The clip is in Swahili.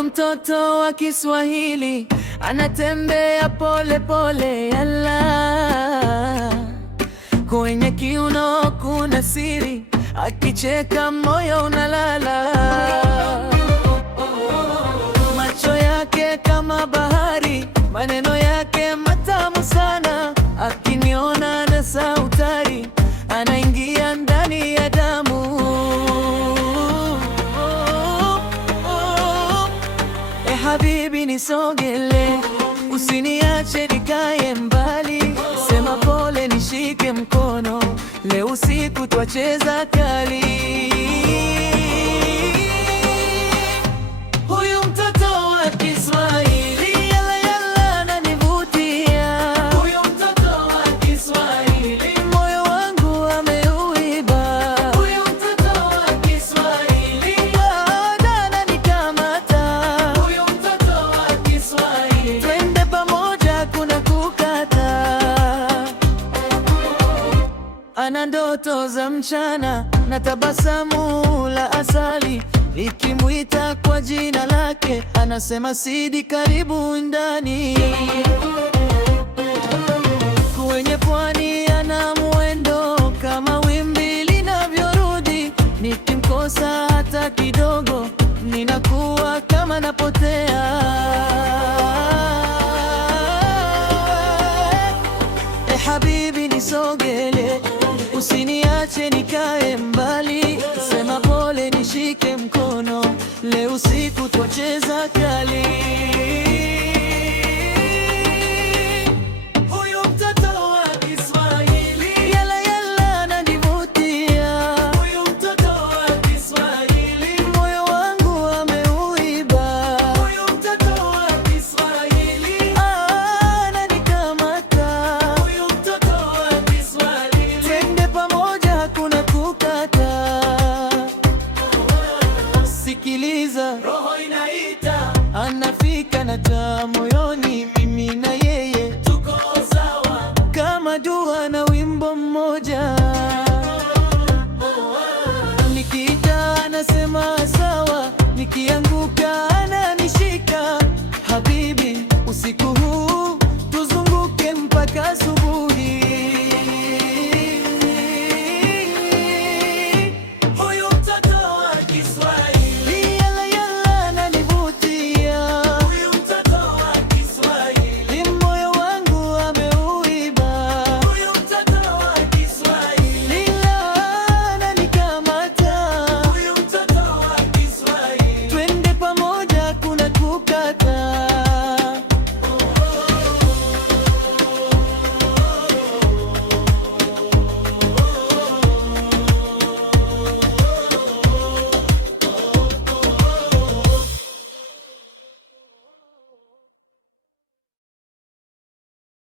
Huyu mtoto wa Kiswahili anatembea pole pole, yala kwenye kiuno kuna siri, akicheka moyo unalala. Macho yake kama bahari, maneno yake matamu sana, akiniona na sautari, anaingia ndani ya damu. Habibi nisogele, usiniache nikae mbali, sema pole nishike mkono, leo usiku twacheza kali. Huyu mtoto wa Kiswahili yala yala ananivutia. Huyu mtoto wa Kiswahili moyo wangu ameuiba. Huyu mtoto wa Kiswahili bado ananikamata. Huyu mtoto wa Kiswahili twende pamoja kuna kukata. Ana ndoto za mchana na tabasamu la asali, nikimwita kwa jina lake anasema Sidi, karibu ndani. Kwenye pwani ana mwendo kama wimbi linavyorudi, nikimkosa hata kidogo ninakuwa kama napotea. Habibi nisogele, usiniache nikae mbali, sema pole nishike mkono, leo usiku twacheza kali. Huyu mtoto wa Kiswahili yala yala ananivutia. Huyu mtoto wa Kiswahili moyo wangu ameuiba. Huyu mtoto wa Kiswahili ananikamata. Huyu mtoto wa Kiswahili twende pamoja kuna kukata. Sikiliza, roho inaita, anafika na taa moyoni, mimi na yeye tuko sawa kama dua na wimbo mmoja. Nikiita anasema sawa, nikia